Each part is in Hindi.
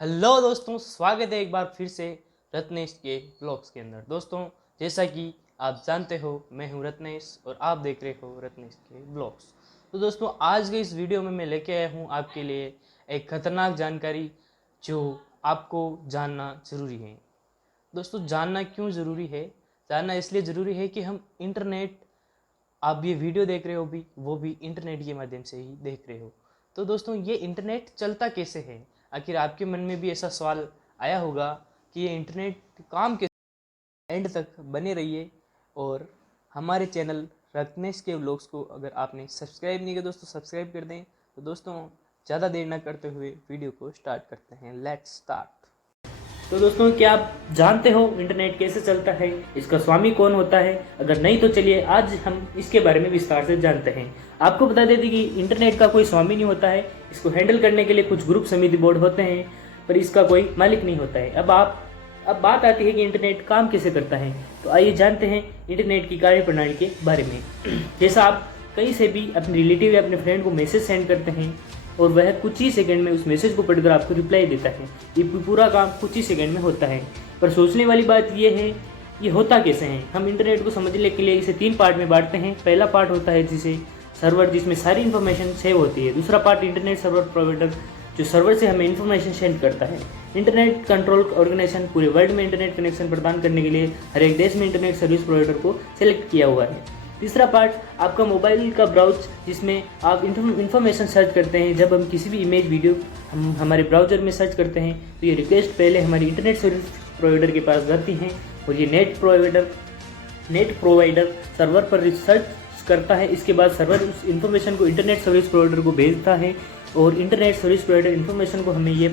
हेलो दोस्तों, स्वागत है एक बार फिर से रत्नेश के ब्लॉग्स के अंदर। दोस्तों, जैसा कि आप जानते हो, मैं हूं रत्नेश और आप देख रहे हो रत्नेश के ब्लॉग्स। तो दोस्तों, आज के इस वीडियो में मैं लेके आया हूं आपके लिए एक खतरनाक जानकारी जो आपको जानना ज़रूरी है। दोस्तों, जानना क्यों ज़रूरी है? जानना इसलिए ज़रूरी है कि हम इंटरनेट, आप ये वीडियो देख रहे हो भी, वो भी इंटरनेट के माध्यम से ही देख रहे हो। तो दोस्तों, ये इंटरनेट चलता कैसे है? आखिर आपके मन में भी ऐसा सवाल आया होगा कि ये इंटरनेट काम कैसे। एंड तक बने रहिए और हमारे चैनल रत्नेश के व्लॉग्स को अगर आपने सब्सक्राइब नहीं किया दोस्तों, सब्सक्राइब कर दें। तो दोस्तों, ज़्यादा देर ना करते हुए वीडियो को स्टार्ट करते हैं। Let's start. तो दोस्तों, क्या आप जानते हो इंटरनेट कैसे चलता है, इसका स्वामी कौन होता है? अगर नहीं तो चलिए आज हम इसके बारे में विस्तार से जानते हैं। आपको बता देते कि इंटरनेट का कोई स्वामी नहीं होता है। इसको हैंडल करने के लिए कुछ ग्रुप समिति बोर्ड होते हैं, पर इसका कोई मालिक नहीं होता है। अब बात आती है कि इंटरनेट काम कैसे करता है। तो आइए जानते हैं इंटरनेट की कार्यप्रणाली के बारे में। जैसा आप कहीं से भी अपने रिलेटिव या अपने फ्रेंड को मैसेज सेंड करते हैं और वह कुछ ही सेकंड में उस मैसेज को पढ़कर आपको रिप्लाई देता है। ये पूरा काम कुछ ही सेकंड में होता है। पर सोचने वाली बात ये है, ये होता कैसे है? हम इंटरनेट को समझने के लिए इसे 3 पार्ट में बांटते हैं। पहला पार्ट होता है जिसे सर्वर, जिसमें सारी इन्फॉर्मेशन सेव होती है। दूसरा पार्ट इंटरनेट सर्वर प्रोवाइडर, जो सर्वर से हमें इन्फॉर्मेशन सेंड करता है। इंटरनेट कंट्रोल ऑर्गेनाइजेशन पूरे वर्ल्ड में इंटरनेट कनेक्शन प्रदान करने के लिए हर एक देश में इंटरनेट सर्विस प्रोवाइडर को सेलेक्ट किया हुआ है। तीसरा पार्ट आपका मोबाइल का ब्राउज, जिसमें आप इन्फॉर्मेशन सर्च करते हैं। जब हम किसी भी इमेज वीडियो हम हमारे ब्राउज़र में सर्च करते हैं तो ये रिक्वेस्ट पहले हमारी इंटरनेट सर्विस प्रोवाइडर के पास जाती हैं और ये नेट प्रोवाइडर सर्वर पर रिसर्च करता है। इसके बाद सर्वर उस इन्फॉर्मेशन को इंटरनेट सर्विस प्रोवाइडर को भेजता है और इंटरनेट सर्विस प्रोवाइडर इन्फॉर्मेशन को हमें ये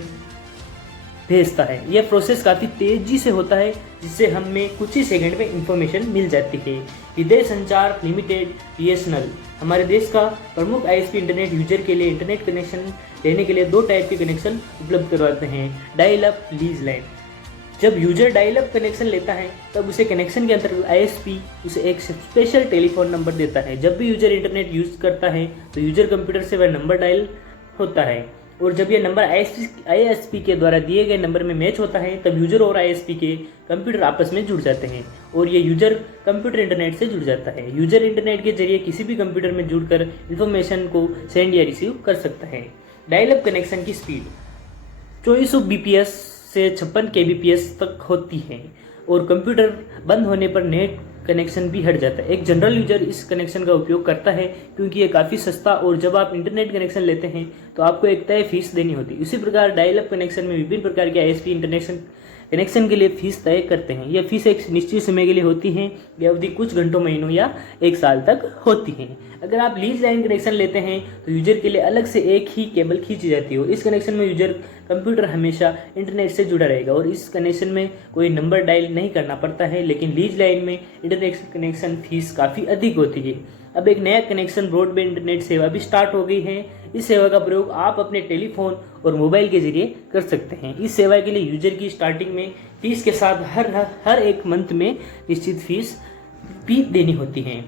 भेजता है। यह प्रोसेस काफ़ी तेज़ी से होता है, जिससे हमें कुछ ही सेकंड में इंफॉर्मेशन मिल जाती है। विदेश संचार लिमिटेड BSNL हमारे देश का प्रमुख ISP इंटरनेट यूजर के लिए इंटरनेट कनेक्शन लेने के लिए 2 टाइप के कनेक्शन उपलब्ध करवाते हैं, डायल अप, लीज लाइन। जब यूजर डायल अप कनेक्शन लेता है तब उसे कनेक्शन के अंतर्गत ISP उसे एक स्पेशल टेलीफोन नंबर देता है। जब भी यूजर इंटरनेट यूज करता है तो यूजर कंप्यूटर से वह नंबर डायल होता है और जब यह नंबर ISP के द्वारा दिए गए नंबर में मैच होता है तब यूजर और ISP के कंप्यूटर आपस में जुड़ जाते हैं और ये यूजर कंप्यूटर इंटरनेट से जुड़ जाता है। यूजर इंटरनेट के जरिए किसी भी कंप्यूटर में जुड़कर इंफॉर्मेशन को सेंड या रिसीव कर सकता है। डायल अप कनेक्शन की स्पीड 2400 bps से 56 kbps तक होती है और कंप्यूटर बंद होने पर नेट कनेक्शन भी हट जाता है। एक जनरल यूजर इस कनेक्शन का उपयोग करता है क्योंकि ये काफ़ी सस्ता, और जब आप इंटरनेट कनेक्शन लेते हैं तो आपको एक तय फीस देनी होती है। इसी प्रकार डायल अप कनेक्शन में विभिन्न प्रकार के ISP इंटरनेशन कनेक्शन के लिए फीस तय करते हैं। यह फीस एक निश्चित समय के लिए होती है। यह अवधि कुछ घंटों, महीनों या 1 साल तक होती है। अगर आप लीज लाइन कनेक्शन लेते हैं तो यूजर के लिए अलग से एक ही केबल खींची जाती है। इस कनेक्शन में यूजर कंप्यूटर हमेशा इंटरनेट से जुड़ा रहेगा और इस कनेक्शन में कोई नंबर डायल नहीं करना पड़ता है। लेकिन लीज लाइन में इंटरनेट कनेक्शन फीस काफ़ी अधिक होती है। अब एक नया कनेक्शन ब्रॉडबैंड इंटरनेट सेवा भी स्टार्ट हो गई है। इस सेवा का प्रयोग आप अपने टेलीफोन और मोबाइल के जरिए कर सकते हैं। इस सेवा के लिए यूजर की स्टार्टिंग में फीस के साथ हर एक मंथ में निश्चित फीस भी देनी होती है।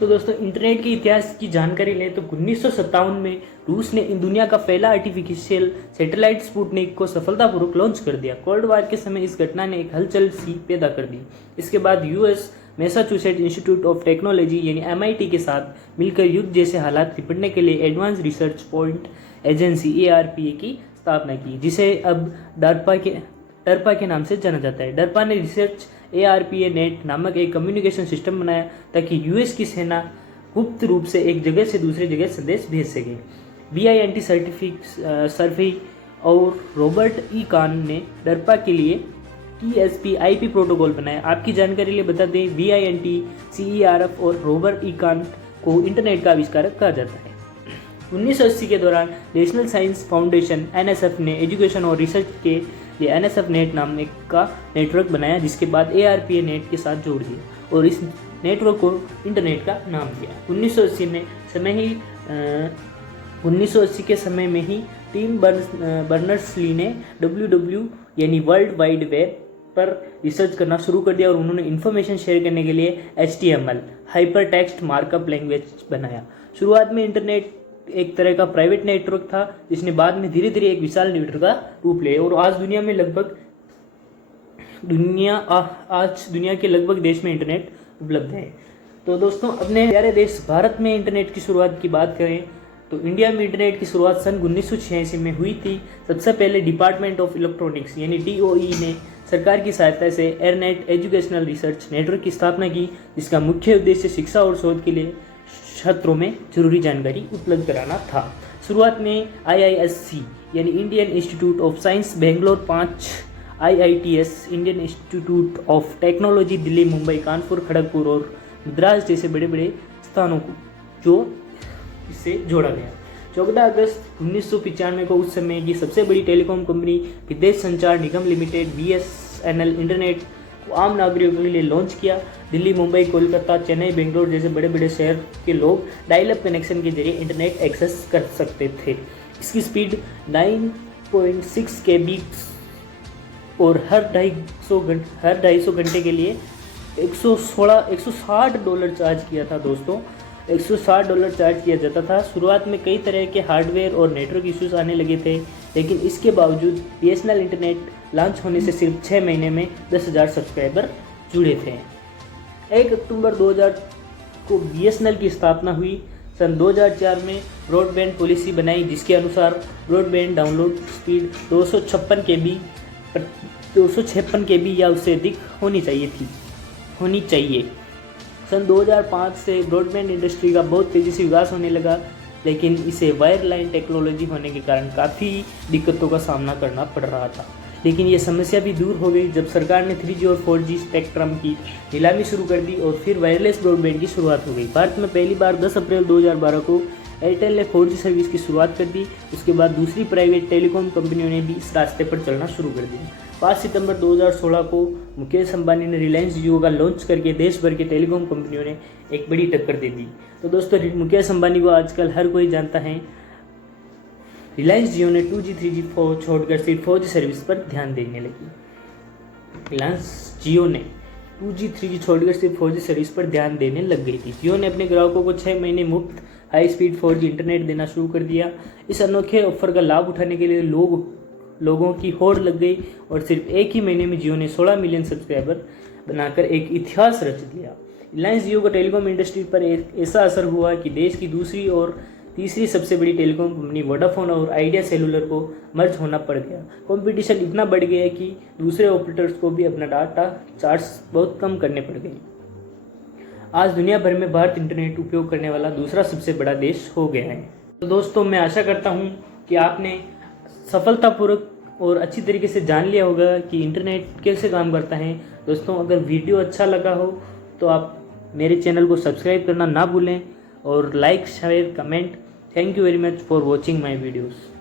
तो दोस्तों, इंटरनेट के इतिहास की जानकारी लें तो 1957 में रूस ने दुनिया का पहला आर्टिफिशियल सैटेलाइट स्पुतनिक को सफलतापूर्वक लॉन्च कर दिया। कोल्ड वॉर के समय इस घटना ने एक हलचल सी पैदा कर दी। इसके बाद US Massachusetts institute of technology यानी MIT के साथ मिलकर युद्ध जैसे हालात निपटने के लिए advance research point agency ARPA की स्थापना की, जिसे अब डरपा के नाम से जाना जाता है। डरपा ने रिसर्च ARPA नेट नामक एक कम्युनिकेशन सिस्टम बनाया ताकि US की सेना गुप्त रूप से एक जगह से दूसरी जगह संदेश भेज सके। VINT सर्फी और रॉबर्ट E कान ने डरपा के लिए TCP/IP प्रोटोकॉल बनाया। आपकी जानकारी लिए बता दें, VINT, CERF और रॉबर्ट E कान को इंटरनेट का आविष्कारक कहा जाता है। 1980 के दौरान नेशनल साइंस फाउंडेशन NSF ने एजुकेशन और रिसर्च के लिए NSF नेट नाम का नेटवर्क बनाया, जिसके बाद ARPA नेट के साथ जोड़ दिया और इस नेटवर्क को इंटरनेट का नाम दिया। 1980 के समय में ही टीम बर्नर्स-ली ने WW यानी वर्ल्ड वाइड वेब पर रिसर्च करना शुरू कर दिया और उन्होंने इन्फॉर्मेशन शेयर करने के लिए HTML hyper text markup language बनाया। शुरुआत में इंटरनेट एक तरह का प्राइवेट नेटवर्क था, जिसने बाद में धीरे धीरे एक विशाल नेटवर्क का रूप लिया और आज दुनिया के लगभग देश में इंटरनेट उपलब्ध है। तो दोस्तों, अपने प्यारे देश भारत में इंटरनेट की शुरुआत की बात करें तो इंडिया में इंटरनेट की शुरुआत सन 1986 में हुई थी। सबसे पहले डिपार्टमेंट ऑफ इलेक्ट्रॉनिक्स यानी DOE ने सरकार की सहायता से एयरनेट एजुकेशनल रिसर्च नेटवर्क की स्थापना की, जिसका मुख्य उद्देश्य शिक्षा और शोध के लिए छात्रों में जरूरी जानकारी उपलब्ध कराना था। शुरुआत में IISC यानी Indian institute of science Bangalore 5, IITS Indian institute of technology Delhi, Mumbai, Kanpur, Kharagpur और मद्रास जैसे बड़े बड़े स्थानों को जो इससे जोड़ा गया। 14 अगस्त 1995 को उस समय की सबसे बड़ी टेलीकॉम कंपनी विदेश संचार निगम लिमिटेड BSNL इंटरनेट को आम नागरिकों के लिए लॉन्च किया। दिल्ली, मुंबई, कोलकाता, चेन्नई, बेंगलोर जैसे बड़े बड़े शहर के लोग डायल अप कनेक्शन के जरिए इंटरनेट एक्सेस कर सकते थे। इसकी स्पीड 9.6 KB और हर 250 घंटे के लिए $160 चार्ज किया था। दोस्तों, $160 चार्ज किया जाता था। शुरुआत में कई तरह के हार्डवेयर और नेटवर्क इश्यूज आने लगे थे, लेकिन इसके बावजूद BSNL इंटरनेट लॉन्च होने से सिर्फ 6 महीने में 10,000 सब्सक्राइबर जुड़े थे। 1 अक्टूबर 2000 को BSNL की स्थापना हुई। सन 2004 में ब्रॉडबैंड पॉलिसी बनाई, जिसके अनुसार ब्रॉडबैंड डाउनलोड स्पीड 256 KB या उससे अधिक होनी चाहिए। सन 2005 से ब्रॉडबैंड इंडस्ट्री का बहुत तेज़ी से विकास होने लगा, लेकिन इसे वायरलाइन टेक्नोलॉजी होने के कारण काफ़ी दिक्कतों का सामना करना पड़ रहा था। लेकिन ये समस्या भी दूर हो गई जब सरकार ने 3G और 4G स्पेक्ट्रम की नीलामी शुरू कर दी और फिर वायरलेस ब्रॉडबैंड की शुरुआत हो गई। भारत में पहली बार 10 अप्रैल 2012 को एयरटेल ने 4G सर्विस की शुरुआत कर दी। उसके बाद दूसरी प्राइवेट टेलीकॉम कंपनियों ने भी इस रास्ते पर चलना शुरू कर दिया। 5 सितंबर 2016 को मुकेश अंबानी ने रिलायंस जियो का लॉन्च करके देश भर के टेलीकॉम कंपनियों ने एक बड़ी टक्कर दे दी। तो दोस्तों, मुकेश अंबानी को आजकल हर कोई जानता है। रिलायंस जियो ने 2G 3G छोड़कर सिर्फ 4G सर्विस पर ध्यान देने लगी। रिलायंस जियो ने 2G 3G छोड़कर सिर्फ 4G सर्विस पर ध्यान देने लग गई थी। जियो ने अपने ग्राहकों को 6 महीने मुफ्त हाई स्पीड 4G इंटरनेट देना शुरू कर दिया। इस अनोखे ऑफर का लाभ उठाने के लिए लोगों की होड़ लग गई और सिर्फ एक ही महीने में जियो ने 16 मिलियन सब्सक्राइबर बनाकर एक इतिहास रच दिया। रिलायंस जियो का टेलीकॉम इंडस्ट्री पर ऐसा असर हुआ कि देश की दूसरी और तीसरी सबसे बड़ी टेलीकॉम कंपनी वोडाफोन और आइडिया सेलुलर को मर्ज होना पड़ गया। कंपटीशन इतना बढ़ गया कि दूसरे ऑपरेटर्स को भी अपना डाटा चार्ज बहुत कम करने पड़ गए। आज दुनिया भर में भारत इंटरनेट उपयोग करने वाला दूसरा सबसे बड़ा देश हो गया है। तो दोस्तों, मैं आशा करता हूँ कि आपने सफलतापूर्वक और अच्छी तरीके से जान लिया होगा कि इंटरनेट कैसे काम करता है। दोस्तों, अगर वीडियो अच्छा लगा हो तो आप मेरे चैनल को सब्सक्राइब करना ना भूलें और like, share, comment. Thank you very much for watching my videos.